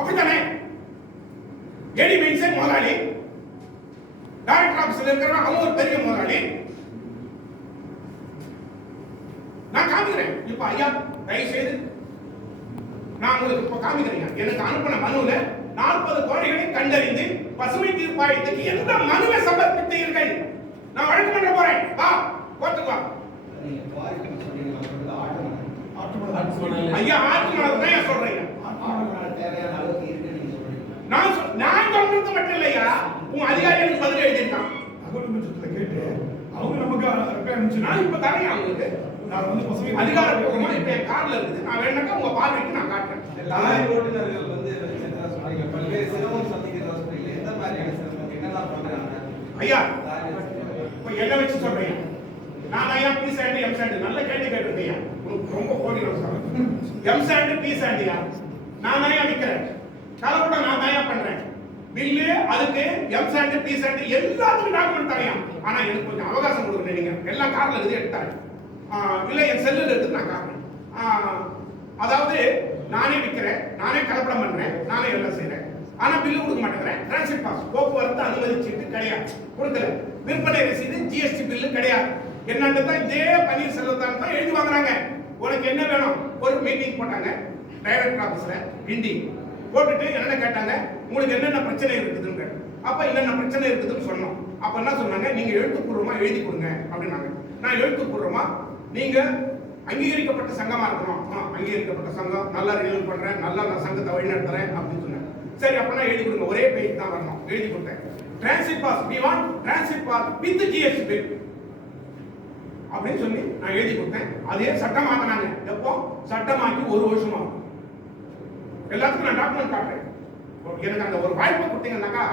அப்படித்தானே? ஏடி மெயின்ஸே முதலாளி, டைரக்டர் ஆபீஸ்ல இருக்கிறவன் அவன் ஒரு பெரிய முதலாளி. நான் காமிக்கிறேன் இப்ப. ஐயா தயவு செய்து நான் உங்களுக்கு இப்ப காமிக்கிறேன். எனக்கு அனுப்பின மனுல 40 கோடிகளை கண்டறிந்து பசுமை தீர்ப்பாயத்துக்கு எந்த மனுவை சமர்ப்பித்தீர்கள்? நான் வழக்கு பண்ண போறேன். வா கோர்ட்டுக்கு வா. ஐயா ஆட்சி மனது தான் சொல்றேன். நான் சொல்றது மட்டும் இல்லையா, உன் அதிகாரிகளுக்கு பதில் எழுதியிருக்கான். கேட்டு அவங்க நமக்கு நான் இப்ப தரேன் அவங்களுக்கு. நான் வந்து பசுமை அதிகாரப்பூர்வமா இப்ப என் கார்ல இருக்குது. நான் வேணாக்கா உங்க பார்வைக்கு நான் காட்டுறேன். லாரி ஓட்டுநர்கள் வந்து சொல்றீங்க, பல்வேறு சிரமம் சந்திக்கிறதா சொல்றீங்க. எந்த மாதிரியான சிரமம், என்னெல்லாம் பண்றாங்க? ஐயா இப்ப என்ன வச்சு சொல்றீங்க? நான் ஐயா பி சாண்ட் எம் சாண்ட் நல்ல கேள்வி கேட்டிருக்கீங்க. ரொம்ப கோடி நமஸ்காரம். எம் சாண்ட் பி சாண்டியா நான் ஐயா விற்கிறேன். கலப்பட நான் ஐயா பண்றேன். பில்லு அதுக்கு எம் சாண்ட் பி சாண்ட் எல்லாத்துக்கும் டாக்குமெண்ட் தரையும். ஆனா எனக்கு கொஞ்சம் அவகாசம் கொடுக்குறேன். நீங்க எல்லாம் கார்ல இருக்குது எடுத்தாரு. இல்ல என் செல்லுல இருக்கு நான் காட்டுறேன். அதாவது நானே விற்கிறேன், நானே கலப்படம் பண்றேன், நானே எல்லாம் செய்யறேன். ஆனா பில்லு கொடுக்க மாட்டேங்கிறேன். டிரான்சிட் பாஸ் போக்குவரத்து அனுமதி சீட்டு கிடையாது, கொடுக்கல. விற்பனை ரசீது ஜிஎஸ்டி பில்லு கிடையாது. என்னன்னு தான் இதே பன்னீர்செல்வத்தான் தான் எழுதி வாங்குறாங்க. உனக்கு என்ன வேணும்? ஒரு மீட்டிங் போட்டாங்க டைரக்டர் ஆபீஸ்ல ஹிந்தி போட்டுட்டு என்னென்ன கேட்டாங்க, உங்களுக்கு என்னென்ன பிரச்சனை இருக்குதுன்னு. அப்ப என்னென்ன பிரச்சனை இருக்குதுன்னு சொன்னோம். அப்ப என்ன சொன்னாங்க, நீங்க எழுத்துப்பூர்வமா எழுதி கொடுங்க அப்படின்னாங்க. நான் எழுத்துப்பூர்வமா நீங்க அங்கீகரிக்கப்பட்ட சங்கமா இருக்கணும். அங்கீகரிக்கப்பட்ட சங்கம், நல்லா ரினியூல் பண்றேன், நல்லா நான் சங்கத்தை வழி நடத்துறேன் அப்படின்னு சொன்னேன். சரி அப்பனா எழுதி கொடுங்க, ஒரே பேஜ் தான் வரணும். எழுதி கொடுத்தேன். Transit pass we want transit pass with GST bill அப்படின்னு சொல்லி நான் எழுதி கொடுத்தேன். அதே சட்டமாக்குனாங்க. எப்போ சட்டமாக்கி 1 வருஷம் ஆகும். எல்லாத்துக்கும் நான் டாக்குமெண்ட் காட்டுறேன். எனக்கு அந்த ஒரு வாய்ப்பு கொடுத்தீங்கன்னாக்கா